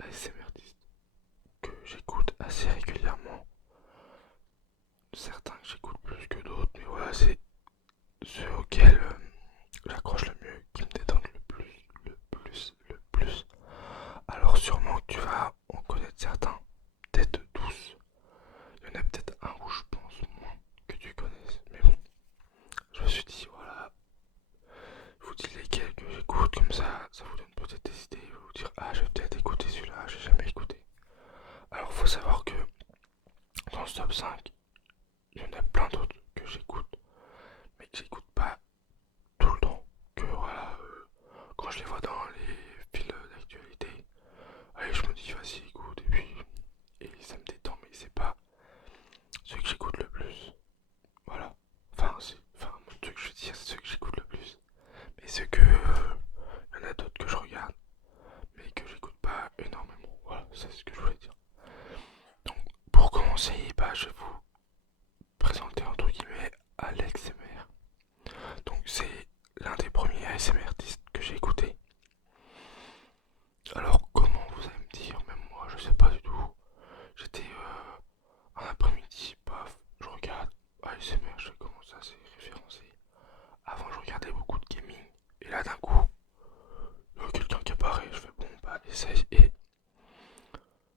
ASMRtistes que j'écoute assez régulièrement. Certains que j'écoute plus que d'autres, mais voilà, c'est ceux auxquels j'accroche le mieux, qui me détendent le plus. Alors sûrement que tu vas en connaître certains, peut-être tous. Il y en a peut-être un où je pense moins que tu connaisses, mais bon, je me suis dit voilà, je vous dis lesquels que j'écoute, comme ça vous donne peut-être des idées, vous vous dire ah je vais peut-être écouter celui-là, j'ai jamais écouté. Alors faut savoir que dans ce top 5, il y en a plein d'autres que j'écoute, mais que j'écoute pas tout le temps. Que voilà, quand je les vois dans les fils d'actualité, allez je me dis vas-y écoute, et ça me détend, mais c'est pas ceux que j'écoute le plus. Voilà. Enfin, ceux que je veux dire, c'est ceux que j'écoute le plus. Mais ceux que. Il y en a d'autres que je regarde, mais que j'écoute pas énormément. Voilà, c'est ce que je voulais dire. Donc, pour commencer, bah, je vais vous présenter entre guillemets Alex MR. Donc, c'est l'un des premiers ASMR artistes que j'ai écouté. Alors, comment vous allez me dire, même moi, je sais pas du tout. J'étais un après-midi, paf, je regarde ASMR, je sais comment ça c'est référencé. Avant, je regardais beaucoup de gaming, et là, d'un coup, il y a quelqu'un qui apparaît, je fais bon, bah, essaye, et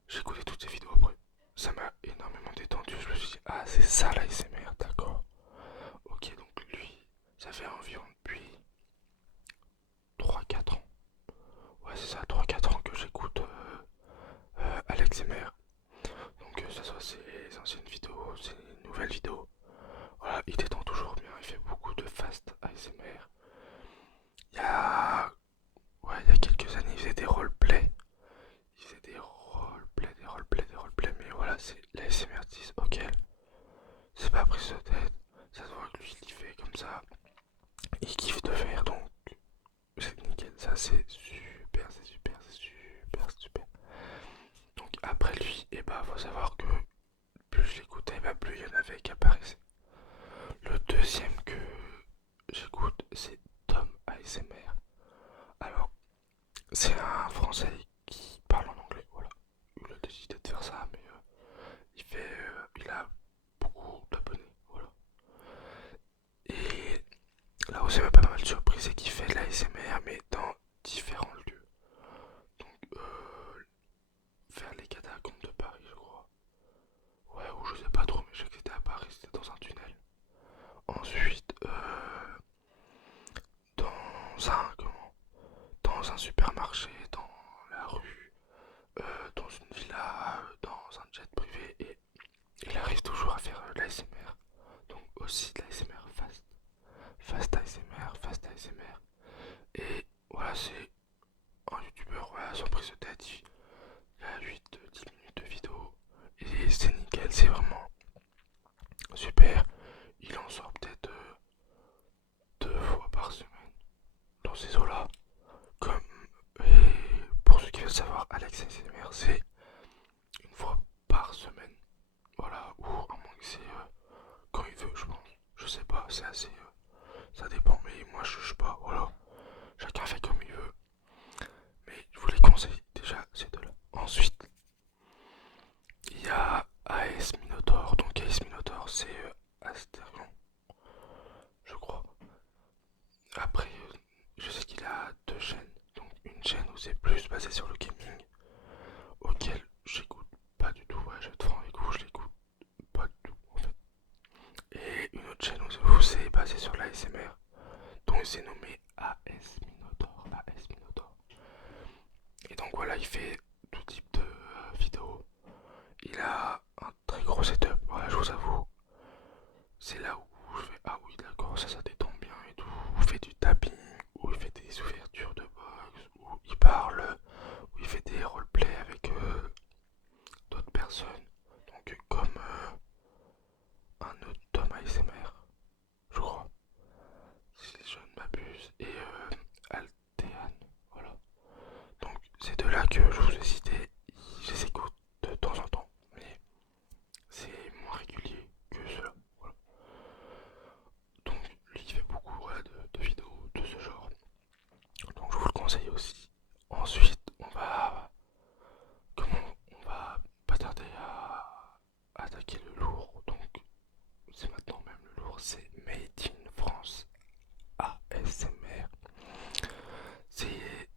j'ai écouté toutes ces vidéos après. Ça m'a énormément détendu, je me suis dit, ah, c'est ça la SMR, d'accord. Ok, donc lui, ça fait environ depuis 3 4 ans. Ouais, c'est ça, 3 4 ans que j'écoute Alex MR. Donc, ça soit ses anciennes vidéos, ses nouvelles vidéos. Voilà, il détend toujours bien, il fait beaucoup de fast ASMR. Il y a, ouais, il y a quelques années, il faisait des roleplays. Il faisait des roleplays, mais voilà, c'est la SMR 10 auquel c'est pas pris de tête. Ça se voit que lui, il fait comme ça. Il kiffe de faire, donc c'est nickel. Ça, c'est super, c'est super, c'est super, c'est super. Donc après lui, et bah, faut savoir que plus je l'écoutais, bah, plus il y en avait qui apparaissaient. Le deuxième que j'écoute, c'est Tom ASMR. Alors, c'est un français qui parle en anglais, voilà. Il a décidé de faire ça, mais il a beaucoup d'abonnés, voilà. Et là où ça m'a pas mal surpris, c'est qu'il fait de la SMR, mais dans différents lieux. Donc, vers les catacombes de Paris, je crois. Ouais, ou je sais pas trop, mais je sais que c'était à Paris, c'était dans un tunnel. Ensuite, dans un supermarché, dans la rue, dans une villa, dans un jet privé, et il arrive toujours à faire de l'ASMR. Donc aussi de l'ASMR fast ASMR, fast ASMR. Et voilà, c'est un youtubeur, voilà, sans prise de tête, il a 8-10 minutes de vidéo. Et c'est nickel, c'est vraiment super. Il en sort peut-être 2 fois par semaine dans ces eaux-là. Comme, et pour ceux qui veulent savoir, Alex ASMR, c'est une fois par semaine. Voilà, ou à moins que c'est quand il veut, je pense. Je sais pas, c'est assez. Ça dépend, mais moi je juge pas, voilà. Chacun fait comme il veut. Mais je vous les conseille déjà ces deux-là. Ensuite, il y a AS Minotaur. Donc AS Minotaur, c'est Astérion, je crois. Après, je sais qu'il a 2 chaînes. Donc une chaîne où c'est plus basé sur le gaming, auquel j'écoute pas du tout. Ouais, je vais être franc avec vous, je l'écoute pas du tout en fait. Et une autre chaîne où c'est basé sur la l'ASMR. Donc c'est nommé AS Minotaur. AS Minotaur. Et donc voilà, il fait tout type de vidéos. Il a un très gros setup, voilà, je vous avoue. C'est là où je fais ah oui d'accord, ça détend bien et tout. Il fait du tapping, où il fait des ouvertures de box, où il parle, où il fait des roleplays avec d'autres personnes. Donc comme un autre Tom ASMR, je crois, si je ne m'abuse, et Altean, voilà. Donc c'est de là que je vous ai cité, je les écoute de temps en temps, mais c'est moins régulier que cela. Voilà. Donc lui il fait beaucoup voilà, de vidéos de ce genre. Donc je vous le conseille aussi. Ensuite on va c'est Made in France ASMR. C'est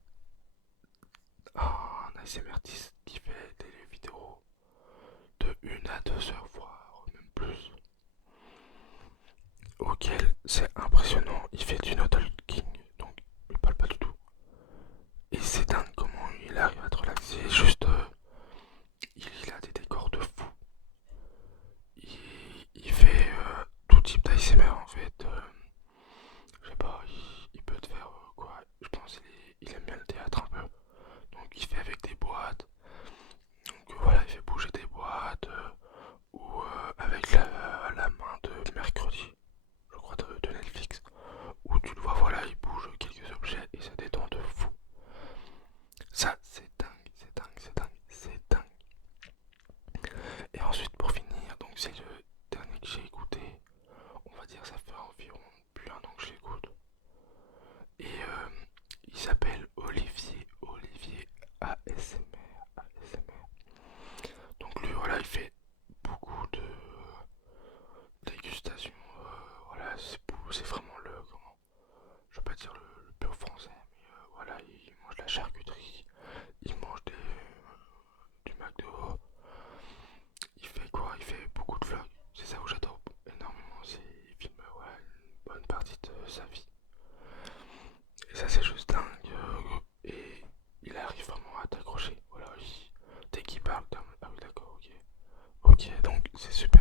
un ASMR artiste qui fait des vidéos de 1 à 2 heures, voire même plus, auquel c'est impressionnant. Il fait du no talking, donc il parle pas du tout. Et c'est dingue comment il arrive à te relaxer. Juste, il a des décors de fou. Il fait tout type d'ASMR en fait. Je sais pas, il peut te faire quoi. Je pense qu'il aime bien le théâtre un peu. Donc il fait avec des boîtes. Donc voilà, il fait bouger des boîtes. Ou avec la main de mercredi, je crois, de Netflix. Où tu le vois, voilà, il bouge quelques objets et ça détend de fou. Ça, c'est dingue, c'est dingue, c'est dingue, c'est dingue. Et ensuite, pour finir, donc c'est le dernier que j'ai écouté. On va dire ça fait environ plus 1 an que je l'écoute. Et il s'appelle Olivier ASMR. Donc lui, voilà, il fait beaucoup de dégustation. Voilà, c'est vraiment le comment. Je veux pas dire le pur français, mais voilà, il mange de la charcuterie, il mange du McDo. Il fait quoi? Il fait beaucoup de vlogs. C'est ça où j'adore énormément. Il filme ouais, une bonne partie de sa vie. Et ça, c'est juste dingue. Et il arrive vraiment à t'accrocher. Voilà, dès qu'il parle, ah oui, d'accord, ok. Ok, donc c'est super.